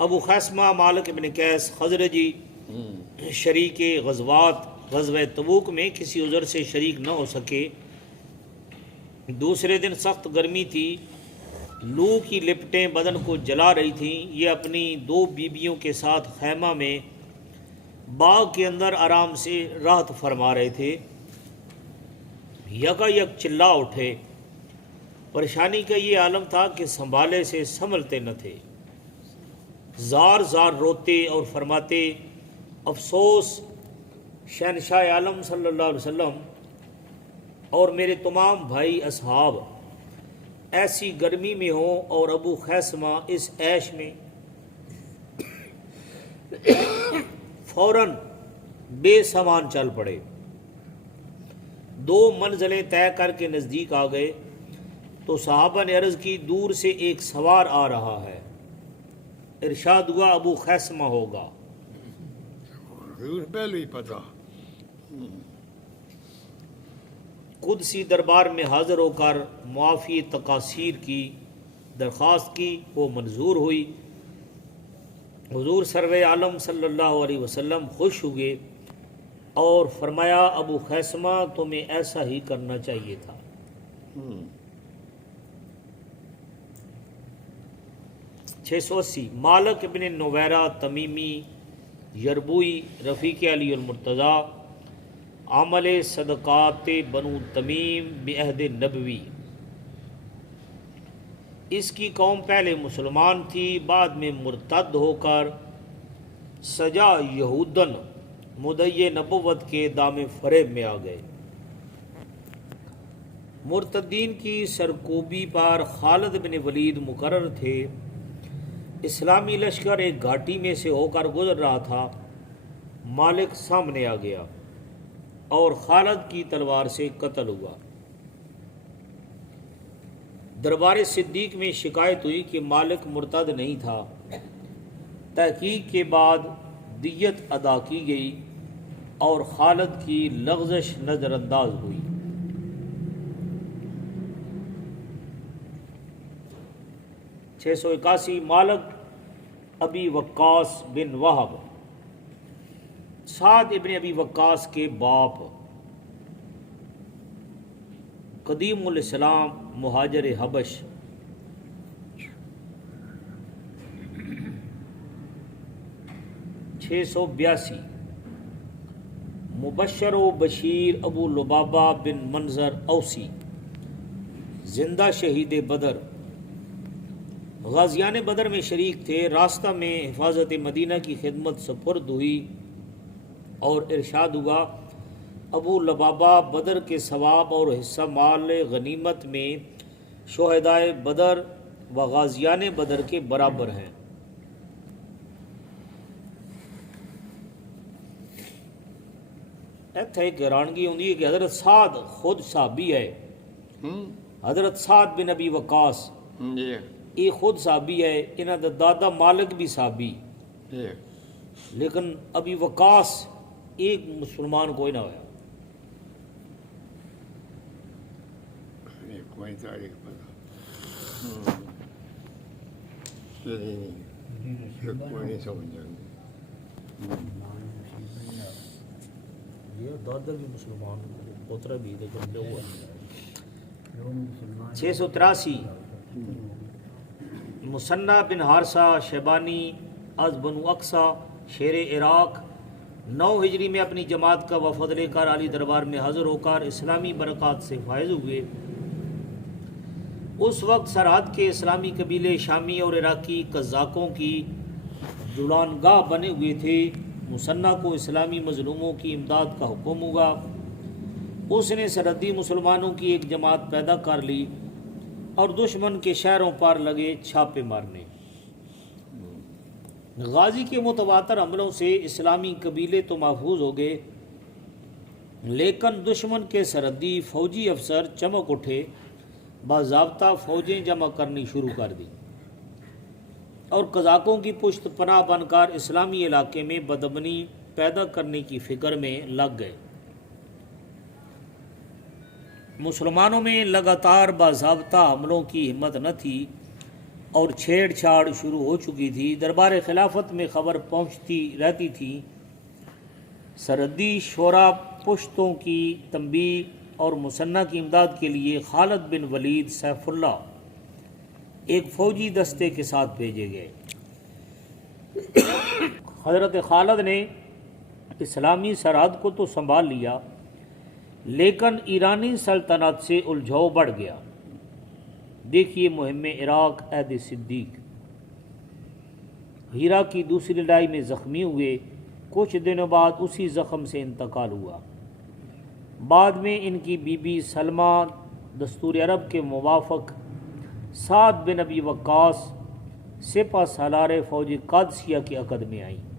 ابو خیثمہ مالک بن قیس خزرجی شریک غزوات غزوہ تبوک میں کسی عذر سے شریک نہ ہو سکے۔ دوسرے دن سخت گرمی تھی، لو کی لپٹیں بدن کو جلا رہی تھیں۔ یہ اپنی 2 بیویوں کے ساتھ خیمہ میں باغ کے اندر آرام سے راحت فرما رہے تھے۔ یکا یک چلا اٹھے۔ پریشانی کا یہ عالم تھا کہ سنبھالے سے سنبھلتے نہ تھے۔ زار زار روتے اور فرماتے، افسوس شہنشاہ عالم صلی اللہ علیہ وسلم اور میرے تمام بھائی اصحاب ایسی گرمی میں ہوں اور ابو خیثمہ اس عیش میں۔ فوراً بے سامان چل پڑے۔ 2 منزلیں طے کر کے نزدیک آ گئے تو صحابہ نے عرض کی، دور سے ایک سوار آ رہا ہے۔ ارشاد ہوا ابو خیثمہ ہوگا۔ پہلے ہی پتا۔ قدسی دربار میں حاضر ہو کر معافی تقاصیر کی درخواست کی، وہ منظور ہوئی۔ حضور سرور عالم صلی اللہ علیہ وسلم خوش ہوئے اور فرمایا، ابو خیثمہ تمہیں ایسا ہی کرنا چاہیے تھا۔ 680 مالک ابن نویرہ تمیمی یربوئی رفیق علی المرتضیٰ عمل صدقات بنو تمیم بعہد نبوی۔ اس کی قوم پہلے مسلمان تھی، بعد میں مرتد ہو کر سجا یہودن مدعی نبوت کے دام فریب میں آ گئے۔ مرتدین کی سرکوبی پر خالد بن ولید مقرر تھے۔ اسلامی لشکر ایک گھاٹی میں سے ہو کر گزر رہا تھا۔ مالک سامنے آ گیا اور خالد کی تلوار سے قتل ہوا۔ دربار صدیق میں شکایت ہوئی کہ مالک مرتد نہیں تھا۔ تحقیق کے بعد دیت ادا کی گئی اور خالد کی لغزش نظر انداز ہوئی۔ 681 مالک ابی وقاص بن وہب سعد ابن ابی وقاص کے باپ، قدیم الاسلام مہاجر حبش۔ 682 مبشر و بشیر ابو لبابہ بن منظر اوسی، زندہ شہید بدر، غازیان بدر میں شریک تھے۔ راستہ میں حفاظت مدینہ کی خدمت سپرد ہوئی اور ارشاد ہوا، ابو لبابہ بدر کے ثواب اور حصہ مال غنیمت میں شہدائے بدر و غازیان بدر کے برابر ہیں۔ ایتھے ایک حیرانگی ہوندی ہے کہ حضرت سعد خود صحابی ہے۔ حضرت سعد بن ابی وقاص یہ خود صحابی ہے، انہاں دا دادا مالک بھی صحابی، لیکن ابی وقاص ایک مسلمان کوئی نہ ہوا۔ کوئی تاریخ پتا کوئی نہیں سمجھ جائیں۔ یہ دادا بھی مسلمان، پوترا بھی، لیکن جو ہوا 683 مصنع بن حارثہ شیبانی از بنو اقصا شیر عراق 9 ہجری میں اپنی جماعت کا وفد لے کر علی دربار میں حاضر ہو کر اسلامی برکات سے فائز ہوئے۔ اس وقت سرحد کے اسلامی قبیلے شامی اور عراقی قزاقوں کی جولانگاہ بنے ہوئے تھے۔ مصنع کو اسلامی مظلوموں کی امداد کا حکم ہوا۔ اس نے سرحدی مسلمانوں کی ایک جماعت پیدا کر لی اور دشمن کے شہروں پر لگے چھاپے مارنے۔ غازی کے متواتر حملوں سے اسلامی قبیلے تو محفوظ ہو گئے، لیکن دشمن کے سرحدی فوجی افسر چمک اٹھے، باضابطہ فوجیں جمع کرنی شروع کر دی اور قزاقوں کی پشت پناہ بن کر اسلامی علاقے میں بدامنی پیدا کرنے کی فکر میں لگ گئے۔ مسلمانوں میں لگاتار باضابطہ حملوں کی ہمت نہ تھی اور چھیڑ چھاڑ شروع ہو چکی تھی۔ دربار خلافت میں خبر پہنچتی رہتی تھی۔ سرحدی شورا پشتوں کی تنبیہ اور مسنہ کی امداد کے لیے خالد بن ولید سیف اللہ ایک فوجی دستے کے ساتھ بھیجے گئے۔ حضرت خالد نے اسلامی سرحد کو تو سنبھال لیا، لیکن ایرانی سلطنت سے الجھاؤ بڑھ گیا۔ دیکھیے مہم عراق عہد صدیق۔ ہیرا کی دوسری لڑائی میں زخمی ہوئے، کچھ دنوں بعد اسی زخم سے انتقال ہوا۔ بعد میں ان کی بی بی سلمہ دستور عرب کے موافق سعد بن ابی وقاص سپہ سالار فوج قادسیہ کے عقد میں آئیں۔